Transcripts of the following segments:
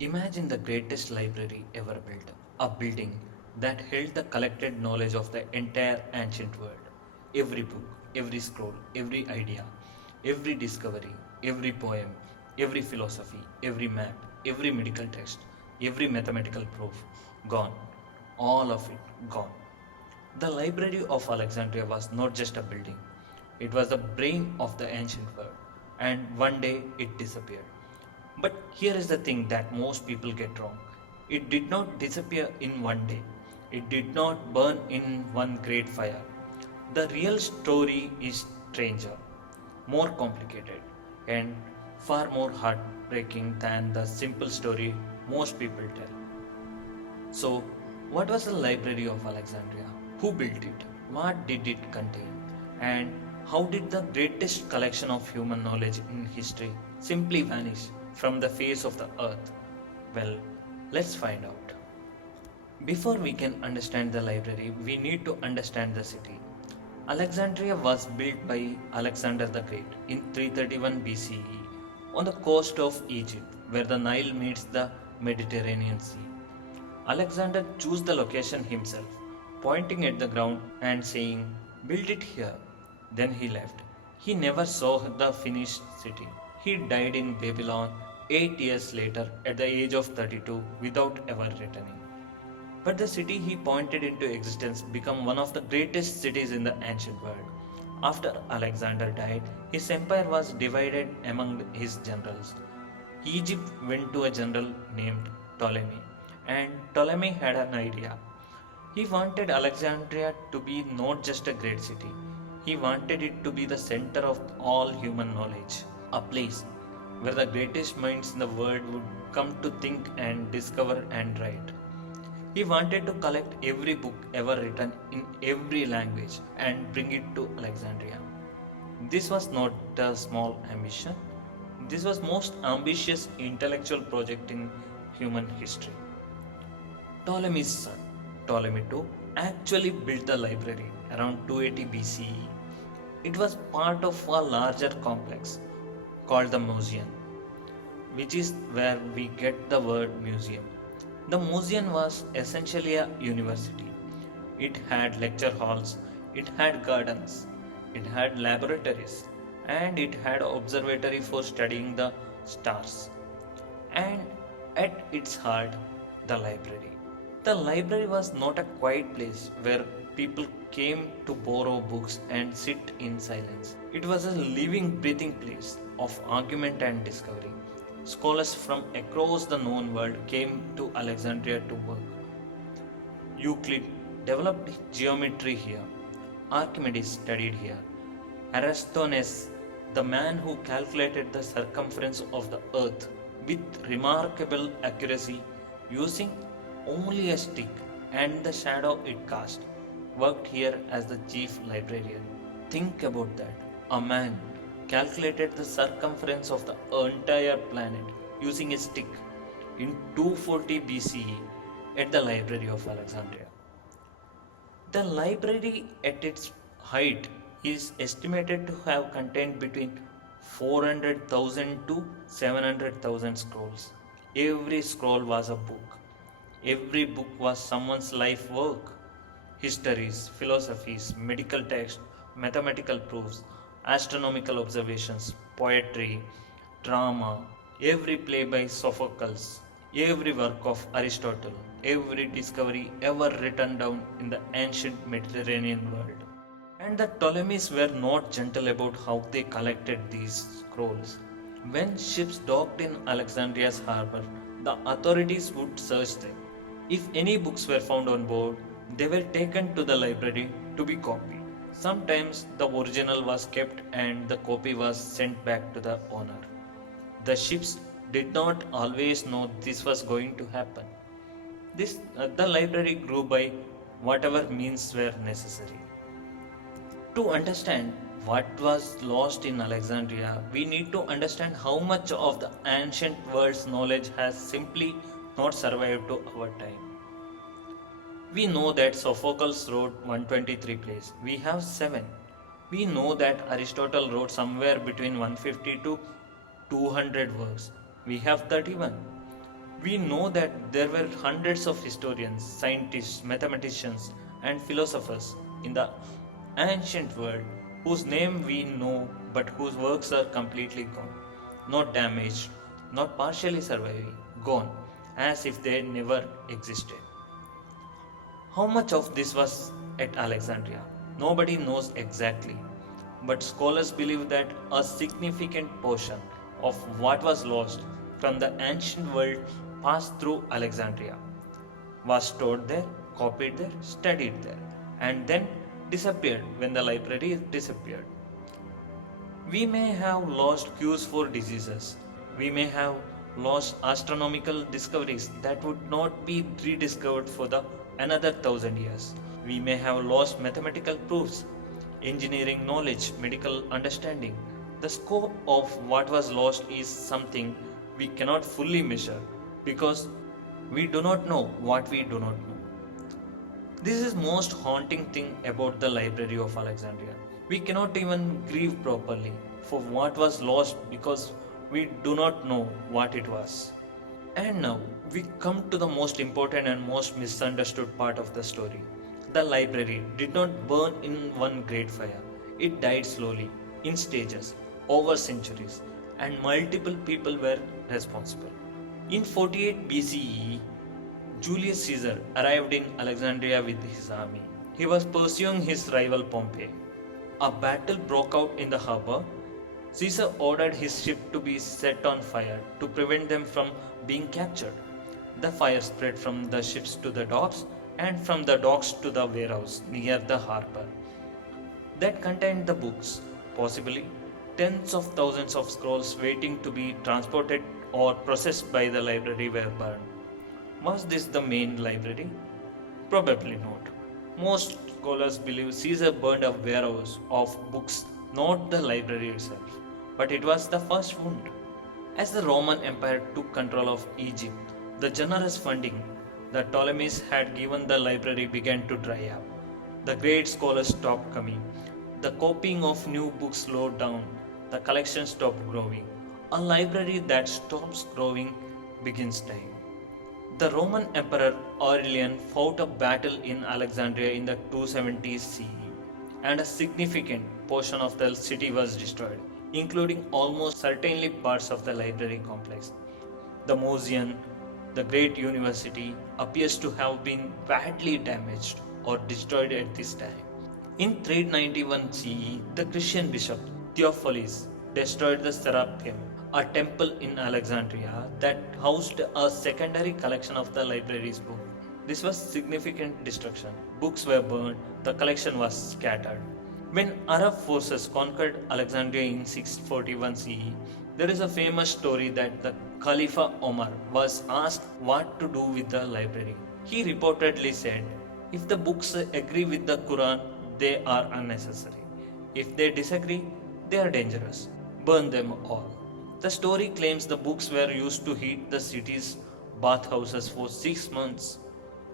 Imagine the greatest library ever built, a building that held the collected knowledge of the entire ancient world. Every book, every scroll, every idea, every discovery, every poem, every philosophy, every map, every medical text, every mathematical proof, gone. All of it gone. The Library of Alexandria was not just a building, it was the brain of the ancient world, and one day it disappeared. But here is the thing that most people get wrong: it did not disappear in one day, it did not burn in one great fire. The real story is stranger, more complicated, and far more heartbreaking than the simple story most people tell. So, what was the Library of Alexandria? Who built it? What did it contain? And how did the greatest collection of human knowledge in history simply vanish from the face of the earth? Well, let's find out. Before we can understand the library, we need to understand the city. Alexandria was built by Alexander the Great in 331 BCE on the coast of Egypt, where the Nile meets the Mediterranean Sea. Alexander chose the location himself, pointing at the ground and saying, "Build it here." Then he left. He never saw the finished city. He died in Babylon 8 years later at the age of 32 without ever returning. But the city he pointed into existence became one of the greatest cities in the ancient world. After Alexander died, his empire was divided among his generals. Egypt went to a general named Ptolemy, and Ptolemy had an idea. He wanted Alexandria to be not just a great city, he wanted it to be the center of all human knowledge, a place where the greatest minds in the world would come to think and discover and write. He wanted to collect every book ever written in every language and bring it to Alexandria. This was not a small ambition. This was most ambitious intellectual project in human history. Ptolemy's son, Ptolemy II, actually built the library around 280 BCE. It was part of a larger complex called the Museum, which is where we get the word museum. The museum was essentially a university. It had lecture halls, it had gardens, it had laboratories, and it had observatory for studying the stars. And at its heart, the library. The library was not a quiet place where people came to borrow books and sit in silence. It was a living, breathing place of argument and discovery. Scholars from across the known world came to Alexandria to work. Euclid developed geometry here. Archimedes studied here. Eratosthenes, the man who calculated the circumference of the earth with remarkable accuracy using only a stick and the shadow it cast, worked here as the chief librarian. Think about that. A man calculated the circumference of the entire planet using a stick in 240 BCE at the Library of Alexandria. The library at its height is estimated to have contained between 400,000 to 700,000 scrolls. Every scroll was a book. Every book was someone's life work. Histories, philosophies, medical texts, mathematical proofs, astronomical observations, poetry, drama, every play by Sophocles, every work of Aristotle, every discovery ever written down in the ancient Mediterranean world. And the Ptolemies were not gentle about how they collected these scrolls. When ships docked in Alexandria's harbor, the authorities would search them. If any books were found on board, they were taken to the library to be copied. Sometimes the original was kept and the copy was sent back to the owner. The ships did not always know this was going to happen. The library grew by whatever means were necessary. To understand what was lost in Alexandria, we need to understand how much of the ancient world's knowledge has simply not survived to our time. We know that Sophocles wrote 123 plays. We have 7. We know that Aristotle wrote somewhere between 150 to 200 works. We have 31. We know that there were hundreds of historians, scientists, mathematicians, and philosophers in the ancient world whose name we know but whose works are completely gone. Not damaged, not partially surviving, gone, as if they never existed. How much of this was at Alexandria? Nobody knows exactly, but scholars believe that a significant portion of what was lost from the ancient world passed through Alexandria, was stored there, copied there, studied there, and then disappeared when the library disappeared. We may have lost cures for diseases. We may have lost astronomical discoveries that would not be rediscovered for the another 1,000 years. We may have lost mathematical proofs, engineering knowledge, medical understanding. The scope of what was lost is something we cannot fully measure because we do not know what we do not know. This is most haunting thing about the Library of Alexandria. We cannot even grieve properly for what was lost because we do not know what it was. And now we come to the most important and most misunderstood part of the story. The library did not burn in one great fire. It died slowly, in stages, over centuries, and multiple people were responsible. In 48 BCE, Julius Caesar arrived in Alexandria with his army. He was pursuing his rival Pompey. A battle broke out in the harbor. Caesar ordered his ship to be set on fire to prevent them from being captured. The fire spread from the ships to the docks and from the docks to the warehouse near the harbor that contained the books, possibly tens of thousands of scrolls waiting to be transported or processed by the library were burned. Was this the main library? Probably not. Most scholars believe Caesar burned a warehouse of books, not the library itself. But it was the first wound. As the Roman Empire took control of Egypt, the generous funding the Ptolemies had given the library began to dry up. The great scholars stopped coming. The copying of new books slowed down. The collection stopped growing. A library that stops growing begins dying. The Roman Emperor Aurelian fought a battle in Alexandria in the 270 CE, and a significant portion of the city was destroyed, including almost certainly parts of the library complex. The Museum, the great university, appears to have been badly damaged or destroyed at this time. In 391 CE, the Christian bishop Theophilus destroyed the Serapeum, a temple in Alexandria that housed a secondary collection of the library's books. This was significant destruction. Books were burned, the collection was scattered. When Arab forces conquered Alexandria in 641 CE, there is a famous story that the Caliph Omar was asked what to do with the library. He reportedly said, "If the books agree with the Quran, they are unnecessary. If they disagree, they are dangerous. Burn them all." The story claims the books were used to heat the city's bathhouses for 6 months.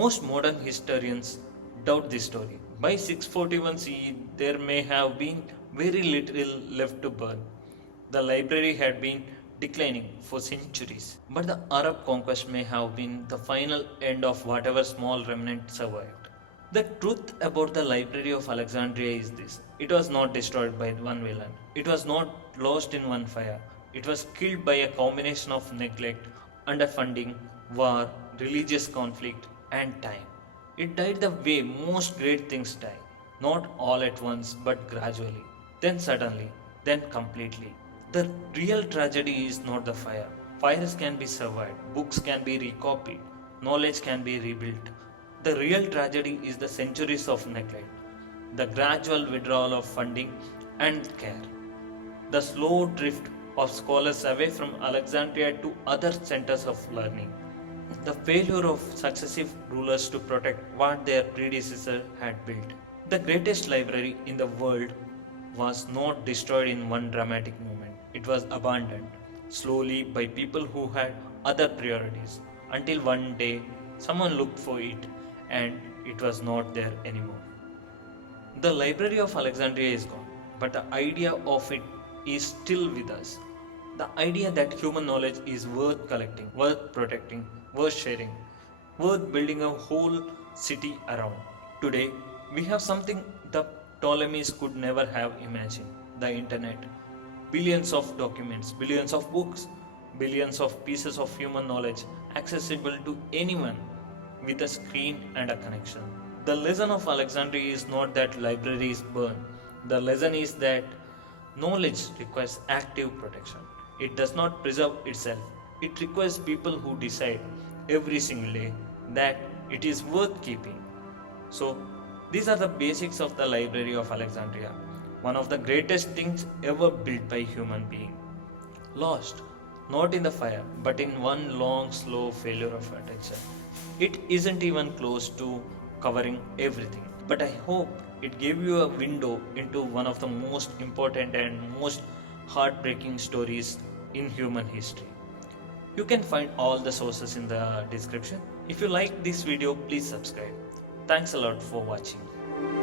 Most modern historians doubt this story. By 641 CE, there may have been very little left to burn. The library had been declining for centuries, but the Arab conquest may have been the final end of whatever small remnant survived. The truth about the Library of Alexandria is this: it was not destroyed by one villain, it was not lost in one fire, it was killed by a combination of neglect, underfunding, war, religious conflict, and time. It died the way most great things die, not all at once but gradually, then suddenly, then completely. The real tragedy is not the fire. Fires can be survived, books can be recopied, knowledge can be rebuilt. The real tragedy is the centuries of neglect, the gradual withdrawal of funding and care, the slow drift of scholars away from Alexandria to other centers of learning, the failure of successive rulers to protect what their predecessors had built. The greatest library in the world was not destroyed in one dramatic moment. It was abandoned slowly by people who had other priorities until one day someone looked for it and it was not there anymore. The Library of Alexandria is gone, but the idea of it is still with us. The idea that human knowledge is worth collecting, worth protecting, worth sharing, worth building a whole city around. Today, we have something the Ptolemies could never have imagined: the internet. Billions of documents, billions of books, billions of pieces of human knowledge accessible to anyone with a screen and a connection. The lesson of Alexandria is not that libraries burn. The lesson is that knowledge requires active protection. It does not preserve itself. It requires people who decide every single day that it is worth keeping. So, these are the basics of the Library of Alexandria, one of the greatest things ever built by human being. Lost, not in the fire, but in one long, slow failure of attention. It isn't even close to covering everything, but I hope it gave you a window into one of the most important and most heartbreaking stories in human history. You can find all the sources in the description. If you like this video, please subscribe. Thanks a lot for watching.